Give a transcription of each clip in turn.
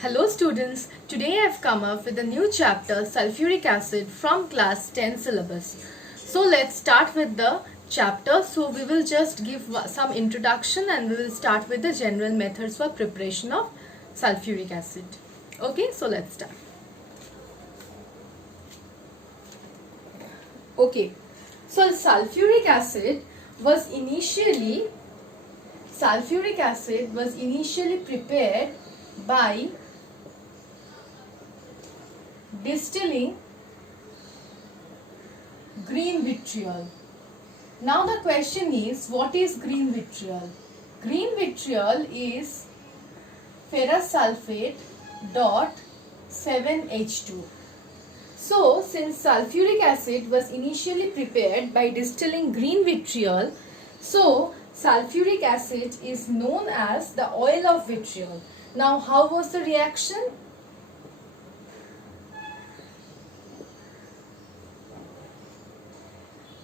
Hello students, today I have come up with a new chapter sulfuric acid from class 10 syllabus. So let's start with the chapter. So we will just give some introduction and we will start with the general methods for preparation of sulfuric acid. Okay, so let's start. Okay, so sulfuric acid was initially prepared by distilling green vitriol. Now the question is, what is green vitriol? Green vitriol is ferrous sulfate dot 7H2. So since sulfuric acid was initially prepared by distilling green vitriol, so sulfuric acid is known as the oil of vitriol. Now how was the reaction?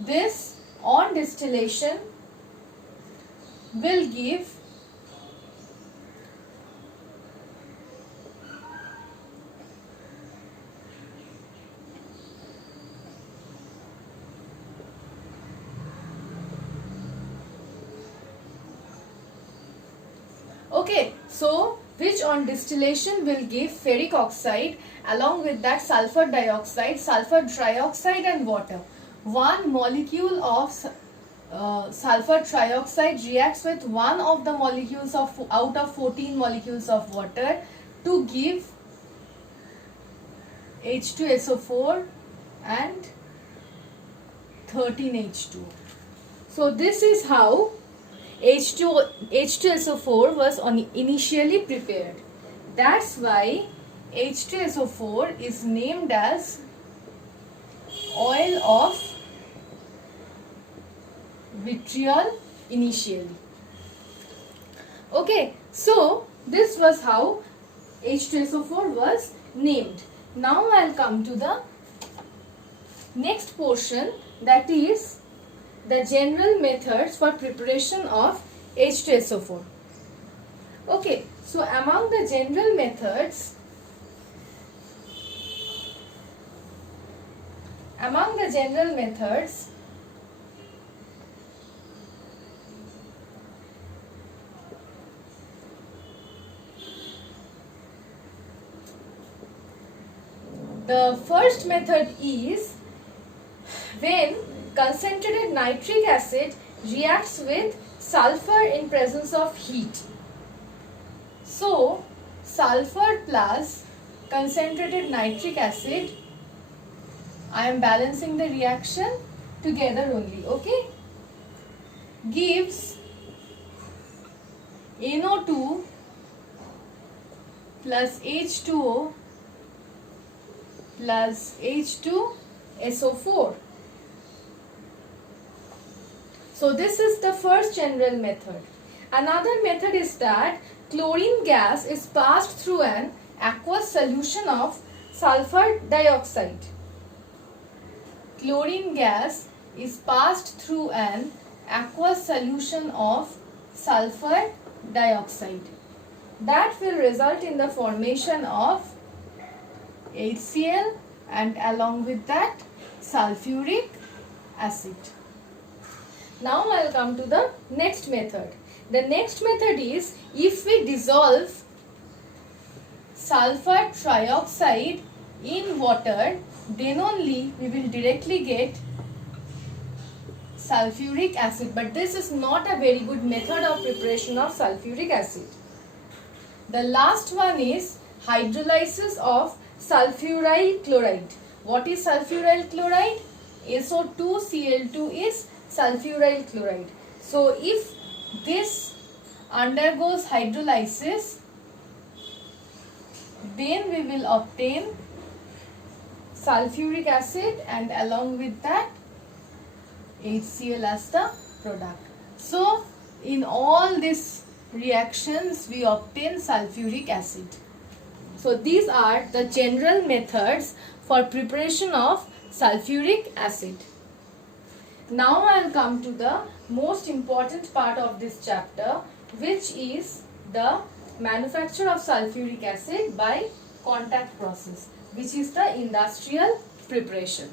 This on distillation will give which on distillation will give ferric oxide, along with that sulfur dioxide, sulfur trioxide and water. One molecule of sulfur trioxide reacts with one of the molecules out of 14 molecules of water to give H2SO4 and 13H2. So this is how H2SO4 was initially prepared. That's why H2SO4 is named as oil of vitriol initially. Okay, so this was how H2SO4 was named. Now I'll come to the next portion, that is the general methods for preparation of H2SO4. Okay, so among the general methods, the first method is when concentrated nitric acid reacts with sulfur in presence of heat. So, sulfur plus concentrated nitric acid, I am balancing the reaction together only, okay, gives NO2 plus H2O plus H2SO4. So this is the first general method. Another method is that chlorine gas is passed through an aqueous solution of sulfur dioxide. Chlorine gas is passed through an aqueous solution of sulfur dioxide. That will result in the formation of HCl and along with that sulfuric acid. Now I will come to the next method. The next method is, if we dissolve sulfur trioxide in water, then only we will directly get sulfuric acid. But this is not a very good method of preparation of sulfuric acid. The last one is hydrolysis of sulfuryl chloride. What is sulfuryl chloride? SO2Cl2 is sulfuryl chloride. So if this undergoes hydrolysis, then we will obtain sulfuric acid and along with that HCl as the product. So in all these reactions we obtain sulfuric acid. So these are the general methods for preparation of sulfuric acid. Now I will come to the most important part of this chapter, which is the manufacture of sulfuric acid by contact process, which is the industrial preparation.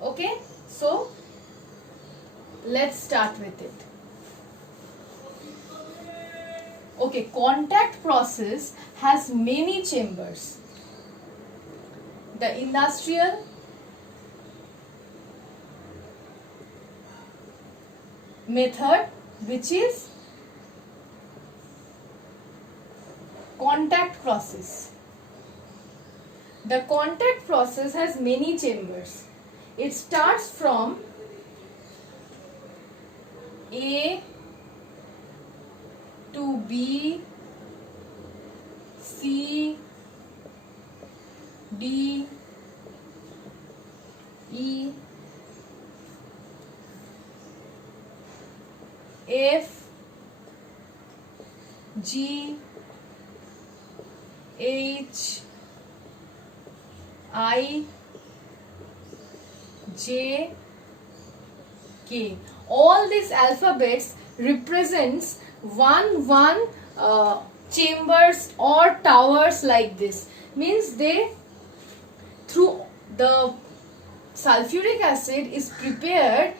Okay, so let's start with it. Okay, contact process has many chambers. The industrial, method, which is contact process. The contact process has many chambers. It starts from A to B, C, D, E, F, G, H, I, J, K. All these alphabets represents one chambers or towers like this. Means they, through the sulfuric acid is prepared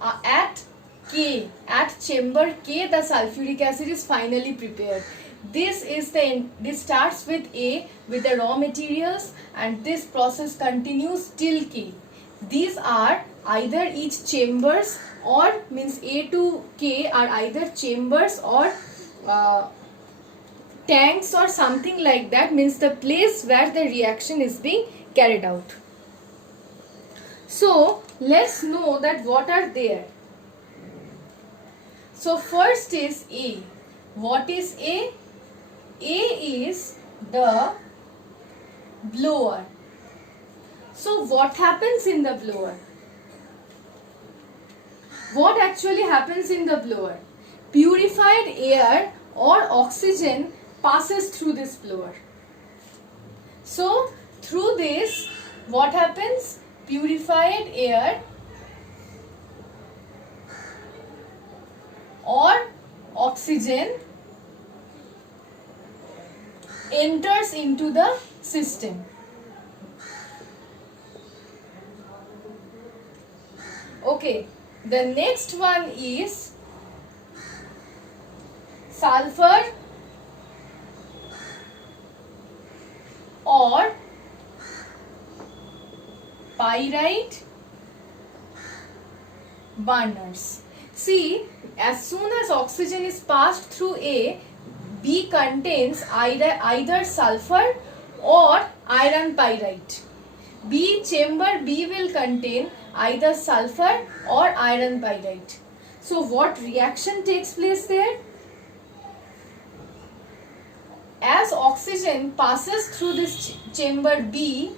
at K, at chamber K, the sulfuric acid is finally prepared. This starts with A, with the raw materials, and this process continues till K. These are either each chambers, or means A to K are either chambers or tanks or something like that, means the place where the reaction is being carried out. So let's know that what are there. So first is A. What is A? A is the blower. So what happens in the blower? What actually happens in the blower? Purified air or oxygen passes through this blower. So through this, what happens? Purified air or oxygen enters into the system. Okay, the next one is sulfur or pyrite burners. See, as soon as oxygen is passed through A, B contains either sulfur or iron pyrite. Chamber B will contain either sulfur or iron pyrite. So what reaction takes place there? As oxygen passes through this chamber B,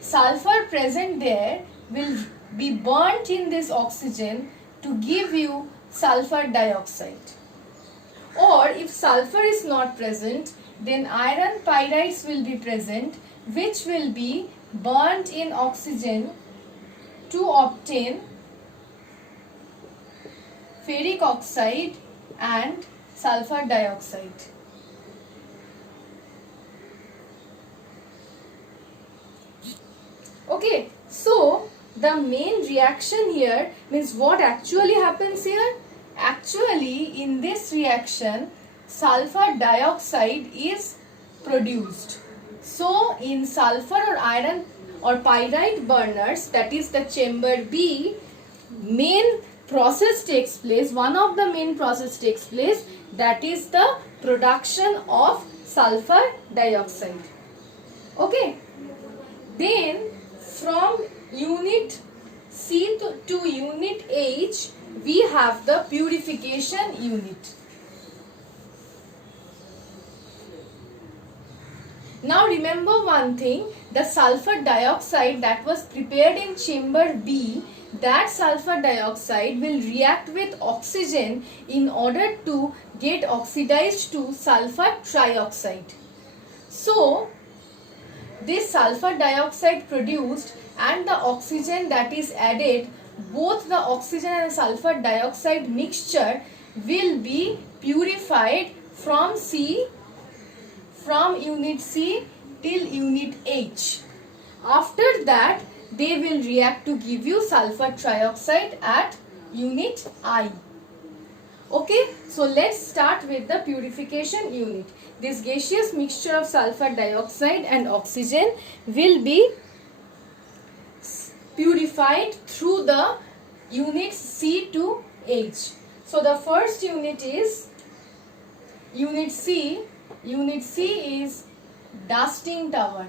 sulfur present there will be burnt in this oxygen to give you sulfur dioxide. Or if sulfur is not present, then iron pyrites will be present, which will be burnt in oxygen to obtain ferric oxide and sulfur dioxide. Okay, so the main reaction here means what actually happens here? Actually, in this reaction, sulfur dioxide is produced. So, in sulfur or iron or pyrite burners, that is the chamber B, main process takes place, one of the main process takes place, that is the production of sulfur dioxide. Okay. Then, from unit C to unit H, we have the purification unit. Now remember one thing, the sulfur dioxide that was prepared in chamber B, that sulfur dioxide will react with oxygen in order to get oxidized to sulfur trioxide. So, this sulfur dioxide produced and the oxygen that is added both the oxygen and sulfur dioxide mixture will be purified from unit C till unit H. After that, they will react to give you sulfur trioxide at unit I. Okay, so let's start with the purification unit. This gaseous mixture of sulfur dioxide and oxygen will be purified through the units C to H. So the first unit is unit C. Unit C is dusting tower.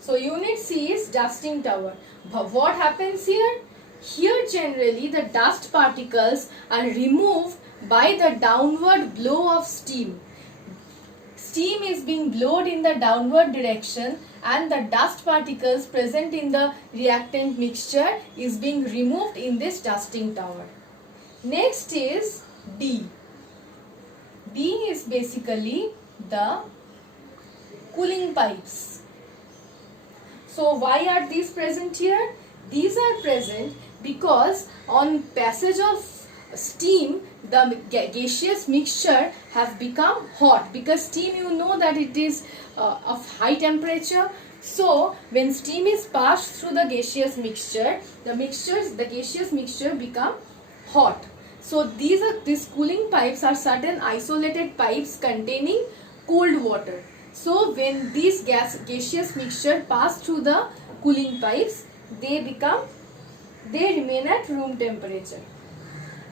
So unit C is dusting tower. But what happens here? Here generally the dust particles are removed by the downward blow of steam. Steam is being blown in the downward direction and the dust particles present in the reactant mixture is being removed in this dusting tower. Next is D. D is basically the cooling pipes. So why are these present here? These are present because on passage of steam, the gaseous mixture have become hot, because steam, you know that it is of high temperature. So when steam is passed through the gaseous mixture, the gaseous mixture become hot. So these cooling pipes are certain isolated pipes containing cold water. So when these gaseous mixture pass through the cooling pipes, they remain at room temperature.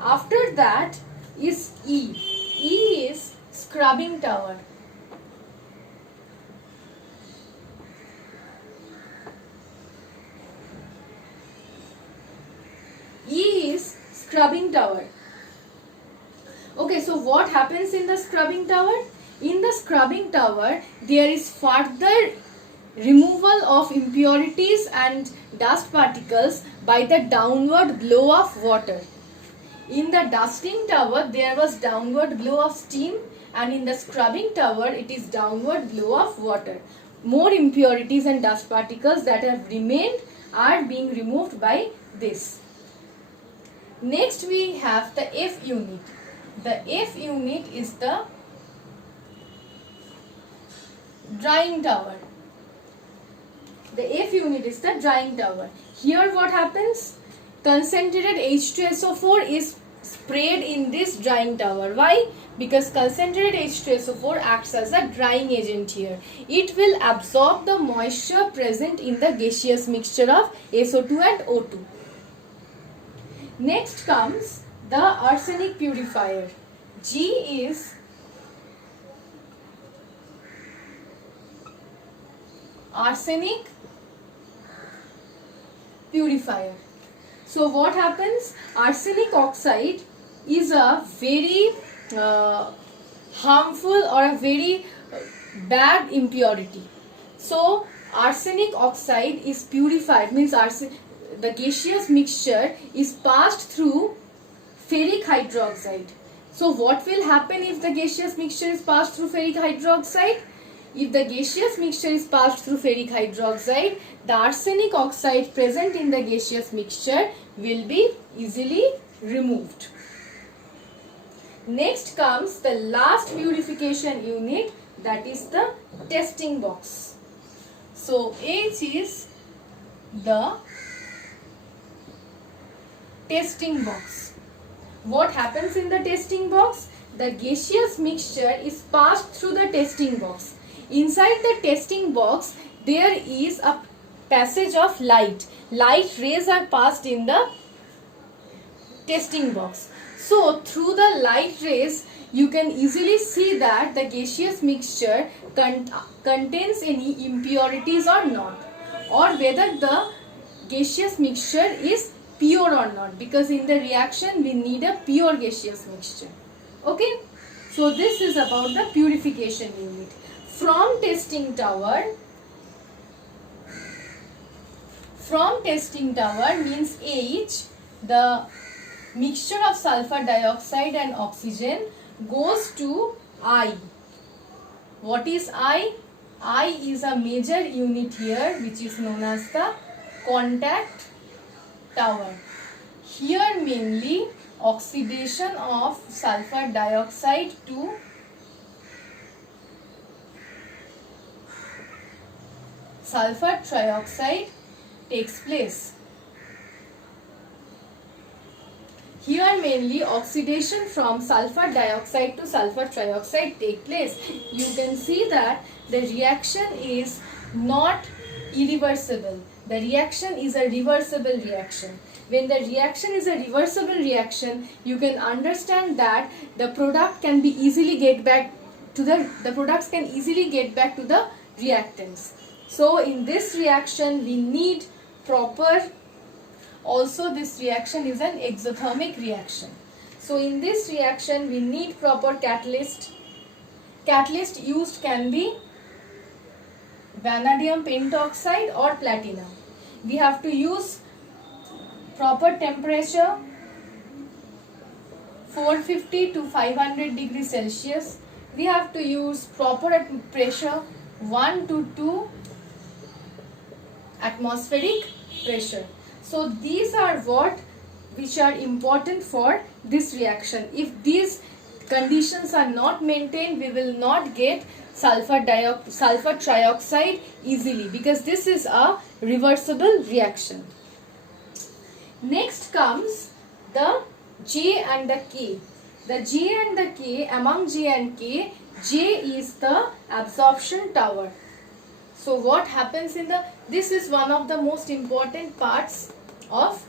After that is E. E is scrubbing tower. E is scrubbing tower. Okay, so what happens in the scrubbing tower? In the scrubbing tower, there is further removal of impurities and dust particles by the downward blow of water. In the dusting tower, there was downward blow of steam, and in the scrubbing tower, it is downward blow of water. More impurities and dust particles that have remained are being removed by this. Next, we have the F unit. The F unit is the drying tower. The F unit is the drying tower. Here what happens? Concentrated H2SO4 is sprayed in this drying tower. Why? Because concentrated H2SO4 acts as a drying agent here. It will absorb the moisture present in the gaseous mixture of SO2 and O2. Next comes the arsenic purifier. G is arsenic purifier. So what happens? Arsenic oxide is a very harmful or a very bad impurity. So arsenic oxide is purified, means the gaseous mixture is passed through ferric hydroxide. So what will happen if the gaseous mixture is passed through ferric hydroxide? If the gaseous mixture is passed through ferric hydroxide, the arsenic oxide present in the gaseous mixture will be easily removed. Next comes the last purification unit, that is the testing box. So H is the testing box. What happens in the testing box? The gaseous mixture is passed through the testing box. Inside the testing box, there is a passage of light. Light rays are passed in the testing box. So through the light rays, you can easily see that the gaseous mixture contains any impurities or not, or whether the gaseous mixture is pure or not, because in the reaction we need a pure gaseous mixture. Okay, so this is about the purification unit. From testing tower means H, the mixture of sulfur dioxide and oxygen goes to I. What is I? I is a major unit here, which is known as the contact tower. Here mainly oxidation of sulfur dioxide to sulfur trioxide takes place. Here mainly oxidation from sulfur dioxide to sulfur trioxide take place. You can see that the reaction is not irreversible. The reaction is a reversible reaction. When the reaction is a reversible reaction, you can understand that the product can be easily get back to the products can easily get back to the reactants. So in this reaction we need proper. Also, this reaction is an exothermic reaction. So in this reaction we need proper catalyst. Catalyst used can be vanadium pentoxide or platinum. We have to use proper temperature 450 to 500 degrees Celsius. We have to use proper pressure 1 to 2 atmospheric pressure. So these are which are important for this reaction. If these conditions are not maintained, we will not get sulfur trioxide easily, because this is a reversible reaction. Next comes the J and the K. The J and the K, among J and K, J is the absorption tower. So what happens this is one of the most important parts of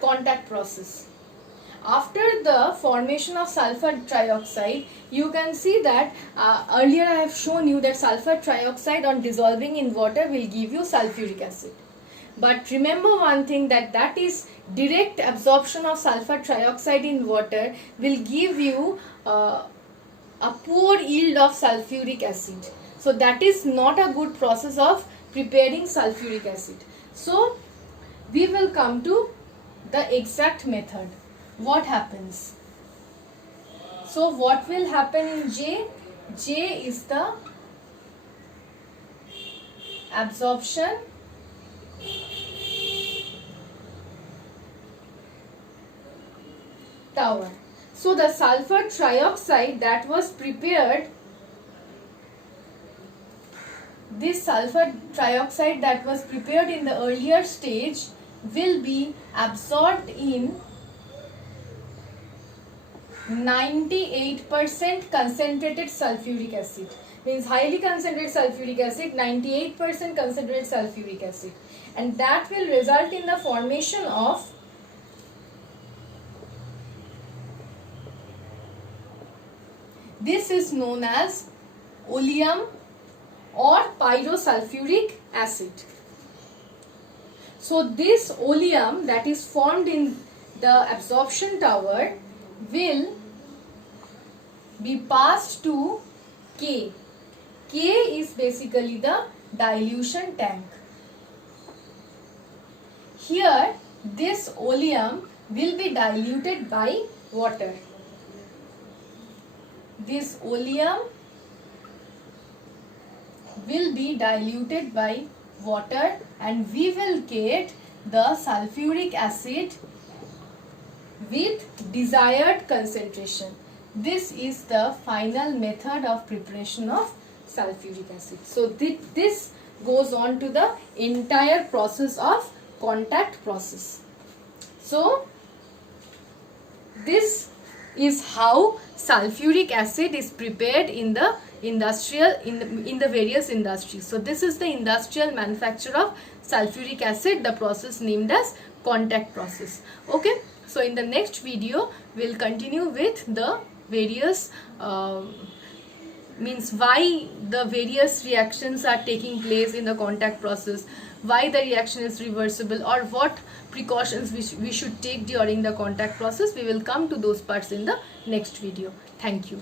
contact process. After the formation of sulfur trioxide, you can see that earlier I have shown you that sulfur trioxide on dissolving in water will give you sulfuric acid. But remember one thing, that is direct absorption of sulfur trioxide in water will give you a poor yield of sulfuric acid. So that is not a good process of preparing sulfuric acid. So we will come to the exact method. What happens? So what will happen in J? J is the absorption tower. So the sulfur trioxide that was prepared, this sulfur trioxide that was prepared in the earlier stage will be absorbed in 98% concentrated sulfuric acid. Means highly concentrated sulfuric acid, 98% concentrated sulfuric acid, and that will result in the formation of this is known as oleum or pyrosulfuric acid. So this oleum that is formed in the absorption tower will be passed to K. K is basically the dilution tank. Here this oleum will be diluted by water. This oleum will be diluted by water and we will get the sulfuric acid with desired concentration. This is the final method of preparation of sulfuric acid. So this goes on to the entire process of contact process. So this is how sulfuric acid is prepared in the various industries. So this is the industrial manufacture of sulfuric acid, the process named as contact process. Okay, so in the next video we'll continue with the various means why the various reactions are taking place in the contact process, why the reaction is reversible, or what precautions we should take during the contact process. We will come to those parts in the next video. Thank you.